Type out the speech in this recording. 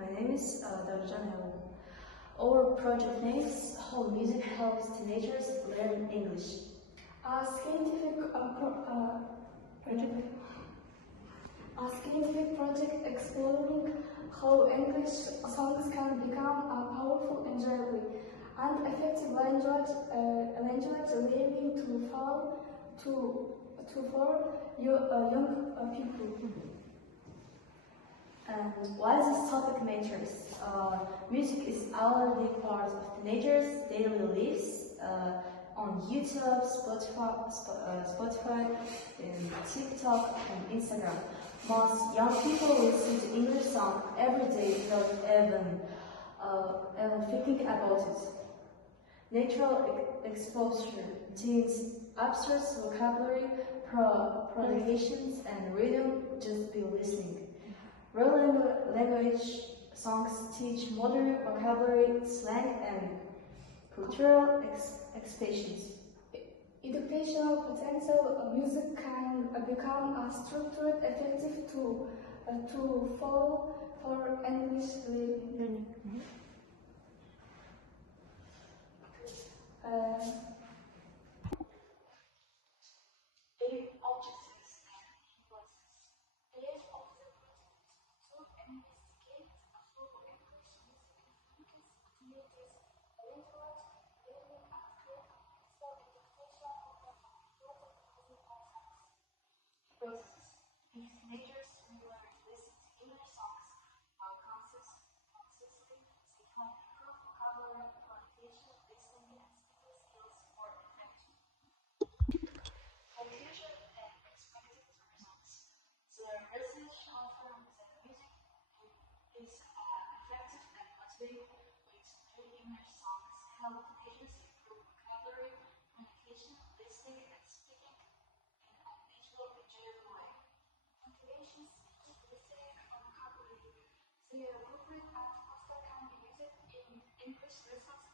My name is Dәulетжan. Our project name is How Music Helps Teenagers Learn English. A scientific project exploring how English songs can become a powerful, enjoyable, and effective language learning for young people. And why this topic matters? Music is already part of teenagers' daily lives on YouTube, Spotify, and TikTok, and Instagram. Most young people listen to English songs every day without even thinking about it. Natural exposure teens abstract vocabulary, pronunciations, and rhythm just by listening. Real language songs teach modern vocabulary, slang, and cultural expressions. Educational potential music can become a structured, effective tool for English learning. These teenagers will learn to listen to English songs while consistently improve vocabulary, pronunciation, listening, and speaking skills for effective confusion and expected results. So research confirms that music is effective and motivating ways to learn English songs help teenagers improve vocabulary, communication, listening, and speaking in a natural, enjoyable way. Motivation, speaking, listening, and vocabulary. The appropriate poster can be used in English lessons